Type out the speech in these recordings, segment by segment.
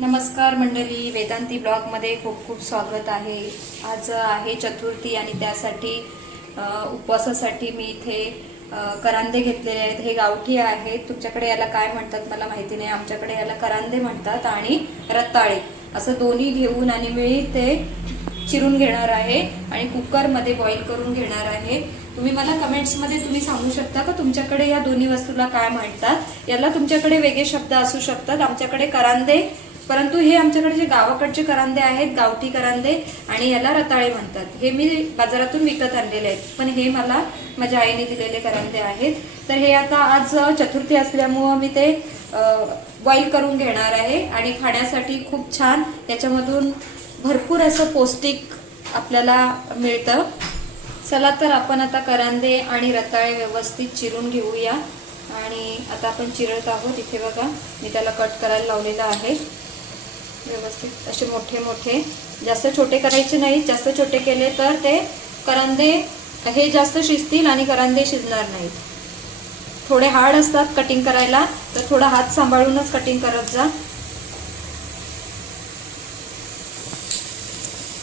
नमस्कार मंडळी वेदांती ब्लॉगमध्ये खूप खूप स्वागत आहे. आज आहे चतुर्थी आणि त्यासाठी उपवासासाठी मी इथे करांदे घेतलेले आहेत. हे गावठी आहेत. तुमच्याकडे याला काय म्हणतात मला माहिती नाही. आमच्याकडे याला करांदे म्हणतात आणि रताळे. असं दोन्ही घेऊन आणि मी ते चिरून घेणार आहे आणि कुकरमध्ये बॉईल करून घेणार आहे. तुम्ही मला कमेंट्समध्ये तुम्ही सांगू शकता का? तुमच्याकडे या दोन्ही वस्तूला काय म्हणतात? याला तुमच्याकडे वेगळे शब्द असू शकतात. आमच्याकडे करांदे परंतु हे आमच्याकडे जे गावाकडचे करांदे आहेत गावठी करांदे आणि याला रताळे म्हणतात. हे मी बाजारातून विकत आणलेले आहेत. पण हे मला माझ्या आईने दिलेले करांदे आहेत. तर हे आता आज चतुर्थी असल्यामुळं मी ते बॉईल करून घेणार आहे आणि खाण्यासाठी खूप छान याच्यामधून भरपूर असं पौष्टिक आपल्याला मिळतं. चला तर आपण आता करांदे आणि रताळे व्यवस्थित चिरून घेऊया. आणि आता आपण चिरत आहोत. इथे बघा मी त्याला कट करायला लावलेलं आहे. व्यवस्थित असे मोठे मोठे. जास्त छोटे करायचे नाही. जास्त छोटे केले तर ते करांदे हे जास्त शिजतील आणि करांदे शिजणार नाहीत. थोडे हार्ड असतात कटिंग करायला तर थोडा हात सांभाळूनच कटिंग करत जा.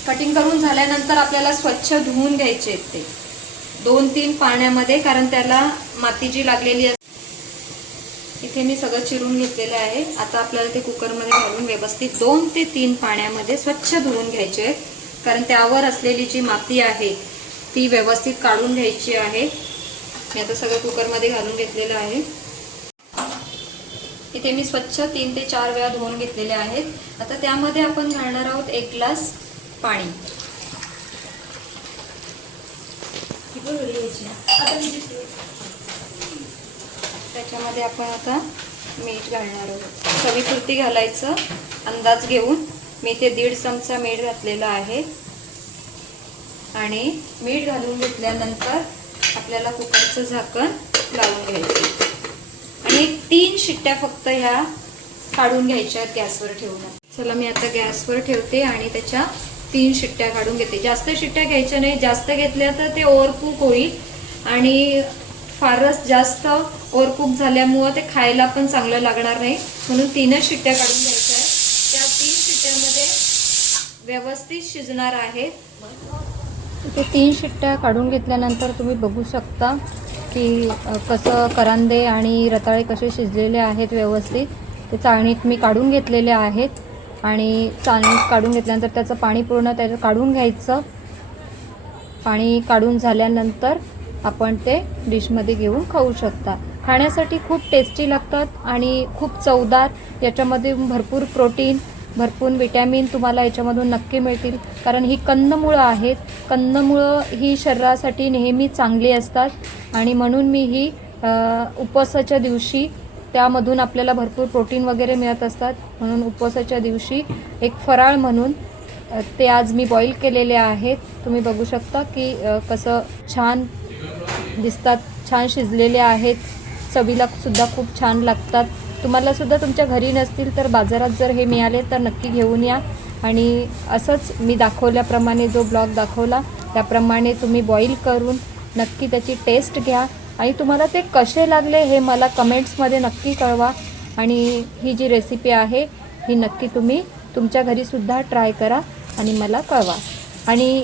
कटिंग करून झाल्यानंतर आपल्याला स्वच्छ धुवून घ्यायचे आहेत ते. दोन तीन पाण्यामध्ये कारण त्याला माती जी लागलेली असते इथे मी सगळं चिरून घेतलेलं आहे. आता आपल्याला ते कुकरमध्ये घालून व्यवस्थित दोन ते तीन पाण्यामध्ये स्वच्छ धुवून घ्यायचे आहेत. कारण त्यावर असलेली जी माती आहे ती व्यवस्थित काढून घ्यायची आहे. मी आता सगळं कुकरमध्ये घालून घेतलेलं आहे. इथे मी स्वच्छ तीन ते चार वेळा धुवून घेतलेले आहेत. आता त्यामध्ये आपण घालणार आहोत एक ग्लास पाणी. त्याच्यामध्ये आपण आता मीठ घालणार आहोत. चवीपुरती घालायचं अंदाज घेऊन मी ते दीड चमचा मीठ घातलेलं आहे. आणि मीठ घालून घेतल्यानंतर आपल्याला कुकरचं झाकण लावून घ्यायचं. आणि तीन शिट्ट्या फक्त ह्या काढून घ्यायच्या आहेत गॅसवर ठेवून. चला मी आता गॅसवर ठेवते आणि त्याच्या तीन शिट्ट्या काढून घेते. जास्त शिट्ट्या घ्यायच्या नाही. जास्त घेतल्या तर ते ओव्हरकूक होईल. आणि फारच जास्त ओरकूक झाल्यामुळं ते खायला पण चांगलं लागणार नाही. म्हणून तीनच शिट्ट्या काढून घ्यायच्या आहेत. त्या तीन शिट्ट्यामध्ये व्यवस्थित शिजणार आहे ते तीन शिट्ट्या काढून घेतल्यानंतर तुम्ही बघू शकता की कसं करांदे आणि रताळे कसे शिजलेले आहेत व्यवस्थित. ते चाळणीत मी काढून घेतलेले आहेत आणि चाळणीत काढून घेतल्यानंतर त्याचं पाणी पूर्ण त्याचं काढून घ्यायचं. पाणी काढून झाल्यानंतर आपण ते डिशमध्ये घेऊन खाऊ शकता. खाण्यासाठी खूप टेस्टी लागतात आणि खूप चवदार. याच्यामध्ये भरपूर प्रोटीन भरपूर विटॅमिन तुम्हाला याच्यामधून नक्की मिळतील. कारण ही कंदमुळं आहेत. कंदमुळं ही शरीरासाठी नेहमी चांगली असतात. आणि म्हणून मी ही उपवासाच्या दिवशी त्यामधून आपल्याला भरपूर प्रोटीन वगैरे मिळत असतात. म्हणून उपवासाच्या दिवशी एक फराळ म्हणून ते आज मी बॉईल केलेले आहेत. तुम्ही बघू शकता की कसं छान दिसतात छान शिजलेले आहेत. चवीला सुद्धा खूप छान लागतात. तुम्हाला सुद्धा तुमच्या घरी नसतील तर बाजारात जर हे मिळाले तर नक्की घेऊन या. आणि असंच मी दाखवल्याप्रमाणे जो ब्लॉग दाखवला त्याप्रमाणे तुम्ही बॉईल करून नक्की त्याची टेस्ट घ्या. आणि तुम्हाला ते कसे लागले हे मला कमेंट्समध्ये नक्की कळवा. आणि ही जी रेसिपी आहे ही नक्की तुम्ही तुमच्या घरीसुद्धा ट्राय करा आणि मला कळवा. आणि